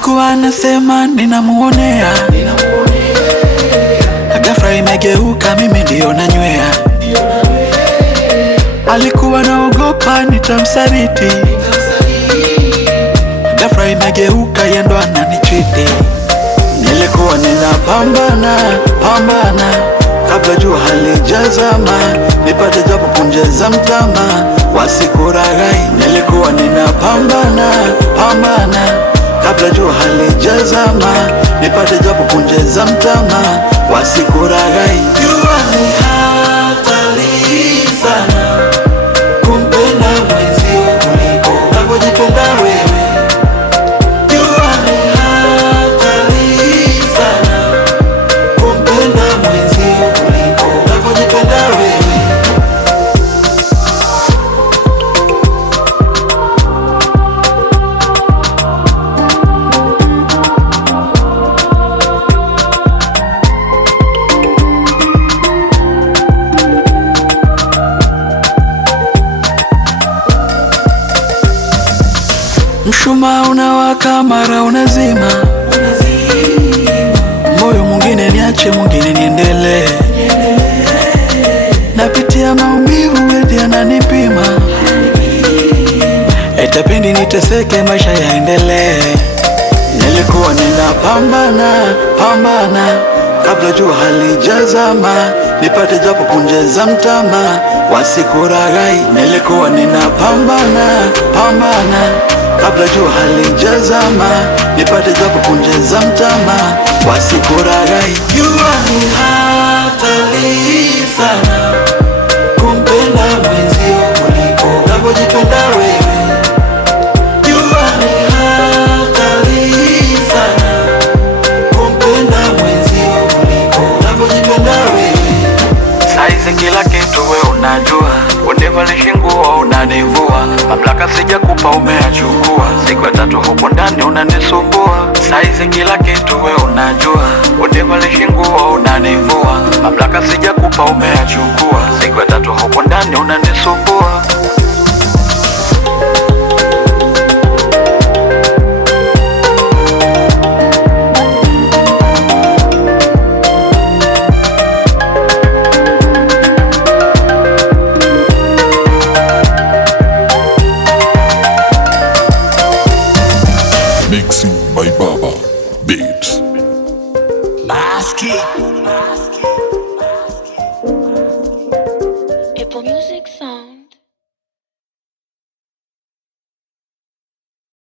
Alikuwa anasema ninamuonea, ghafla imegeuka mimi ndio nanywea. Alikuwa naogopa nitamsaliti, ghafla imegeuka yeye ndo ananichiti. Nilikuwa ninapambana kabla jua halijazama, nipate japo punje za mtama wasikuraghai. Nilikuwa ninapambana kabla jua halijazama, nipate japo punje za mtama wasikuraghai. Jua ni hatari sana kumpenda mwenzio kuliko unavyojipenda wewe. Jua ni hatari sana kumpenda mwenzio kuliko unavyojipenda wewe. Mshumaa unawaka mara unazima, moyo mwingine niache mwingine niendelee. Napitia maumivu eti ananipima, etapendi niteseke maisha yaendelee. Nilikuwa ninapambana kabla jua halijazama, nipate japo punje za mtama wasikuraghai. Nilikuwa ninapambana kabla jua halijazama, nipate japo punje za mtama wasikuraghai. Jua ni hatari sana kumpenda mwenzio kuliko unavyojipenda wewe. Jua ni hatari sana kumpenda mwenzio kuliko unavyojipenda wewe. Saizi kila kitu we unajua, univalishe nguo unanivua, mamlaka sijakupa umeachukua, siku ya tatu huko ndani unanisumbua. Saizi kila kitu we unajua, univalishe nguo unanivua, mamlaka sijakupa umeachukua, siku ya tatu huko ndani unanisumbua. Mixing by Baba Beats. Apple Music Sound.